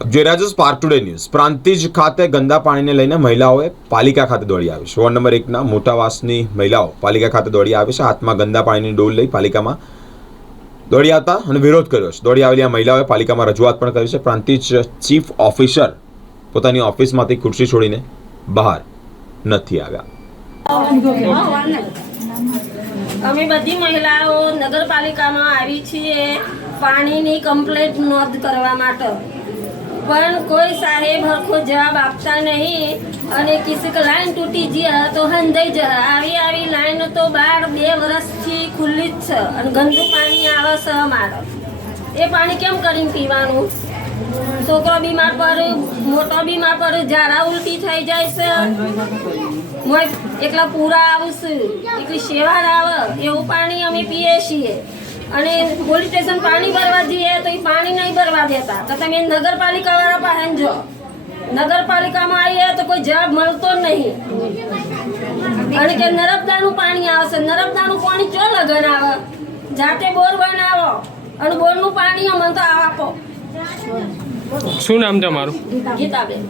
જોઈ spark today news Prantij ખાતે ગંદા પાણીને લઈને મહિલાઓએ પાલિકા ખાતે દોડી આવી છે। વોર્ડ નંબર 1ના મોટાવાસની મહિલાઓ પાલિકા ખાતે દોડી આવી છે। હાથમાં ગંદા પાણીની ડોલ લઈ પાલિકામાં દોડી આવતા અને વિરોધ કર્યો છે। દોડી આવેલી આ મહિલાઓએ પાલિકામાં રજૂઆત પણ કરી છે। પ્રાંતિજ ચીફ ઓફિસર પોતાની ઓફિસમાંથી ખુરશી છોડીને બહાર નથી આવ્યા। અમે બધી મહિલાઓ નગરપાલિકામાં આવી છીએ પાણીની કમ્પ્લેન્ટ નોંધ કરવા માટે, પણ कोई साहेब हरखो जवाब आपता नहीं અને किसी का लाइन टूटी जी तो हंदई जा આવી લાઈન તો 2 વર્ષથી ખુલ્લી જ છે અને ગંદુ પાણી આવે છે। અમારે એ પાણી કેમ કરીને પીવાનું? છોકરો બીમાર પડે, મોટો બીમાર પડે, ઝાડા ઉલટી થઈ જાય છે, મોય એકલા પૂરા આવશે, એકલી સેવા આવે એવું પાણી અમે પીએ છીએ। અને પોલીસ સ્ટેશન પાણી ભરવા જઈએ તો એ પાણી નહીં ભરવા દેતા, તો તમે નગરપાલિકાવાળા પાસે જો, નગરપાલિકામાં આવીએ તો કોઈ જવાબ મળતો જ નહીં। અને કે નર્મદાનું પાણી આવશે, નર્મદાનું પાણી ચો લગન આવે? જાતે બોર બનાવો અને બોરનું પાણી અમને તો આપો। શું નામ તમારું? ગીતાબેન।